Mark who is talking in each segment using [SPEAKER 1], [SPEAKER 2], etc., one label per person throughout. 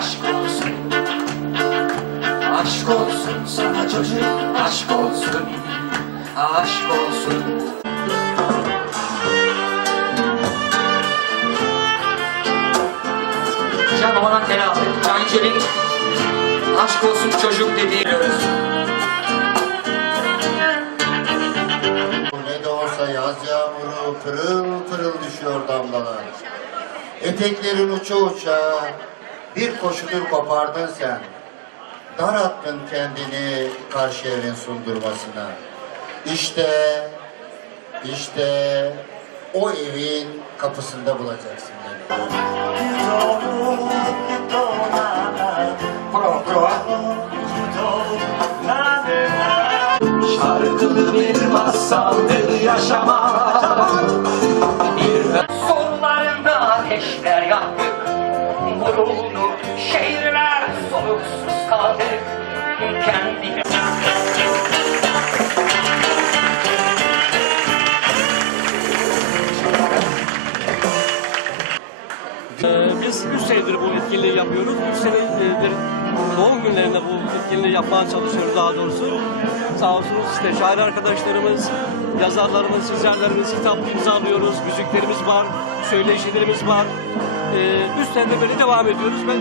[SPEAKER 1] aşk olsun. Aşk olsun sana çocuk aşk olsun. Aşk olsun. Can Oğlan telafi Can Çelik Aşk olsun çocuk dediğiyoruz
[SPEAKER 2] Ne de yaz yağmuru pırıl pırıl düşüyor damlalar. Eteklerin uça uça bir koşudur kopardın sen. Dar attın kendini karşı evin sundurmasına. İşte, işte o evin kapısında bulacaksın beni.
[SPEAKER 1] Şarkılı bir masaldır yaşamak Bir Sollarında ateşler yaktık Vuruldu şehirler soluksuz kaldı Kendine
[SPEAKER 3] Ee, Biz 3 senedir bu etkinliği yapıyoruz. 3 senedir doğum günlerinde bu etkinliği yapmaya çalışıyoruz daha doğrusu. Sağ olsunuz işte şair arkadaşlarımız, yazarlarımız, çizerlerimiz, kitap imzalıyoruz, müziklerimiz var, söyleşilerimiz var. 3 senedir böyle devam ediyoruz. Ben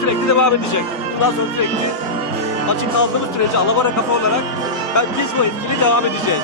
[SPEAKER 3] sürekli devam edecek. Bundan sonra sürekli açık kaldığımız sürece Alavara Kafa olarak ben, biz bu etkinliği devam edeceğiz.